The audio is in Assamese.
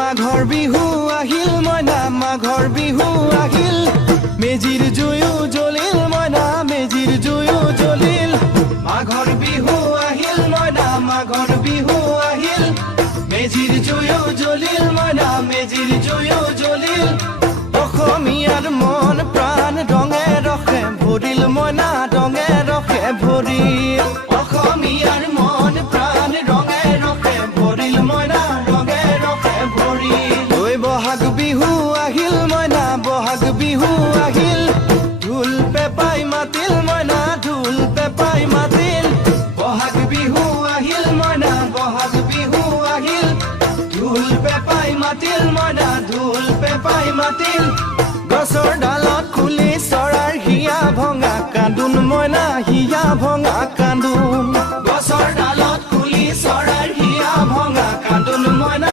মাঘৰ বিহু আহিল মইনা মাঘৰ বিহু আহিল মেজিৰ জুয়ো জ্বলিল মইনা মেজিৰ জুয়ো জ্বলিল মাঘৰ বিহু আহিল মইনা মাঘৰ বিহু আহিল মেজিৰ জুয়ো জ্বলিল মইনা মেজিৰ জুয়ো জ্বলিল অসমীয়াৰ মন প্ৰাণ ৰঙে ৰখে ভৰিল মইনা ৰঙে ৰখে ভৰিল অসমীয়াৰ মন প্ৰাণ ৰঙে ৰখে ভৰিল মইনা ৰঙে ৰখে ভৰিল ঐ বহাগ বিহু আহিল মইনা বহাগ বিহু আহিল ঢোল পেপাই মাতিল মইনা ঢোল পেপাই মাতিল বহাগ বিহু আহিল মইনা বহাগ বিহু আহিল ঢোল পেপাই মাতিল মইনা ঢোল পেপাই মাতিল গছৰ ডালত খুলি চৰাৰ হিয়া ভঙা কান্দোন মইনা হিয়া ভঙা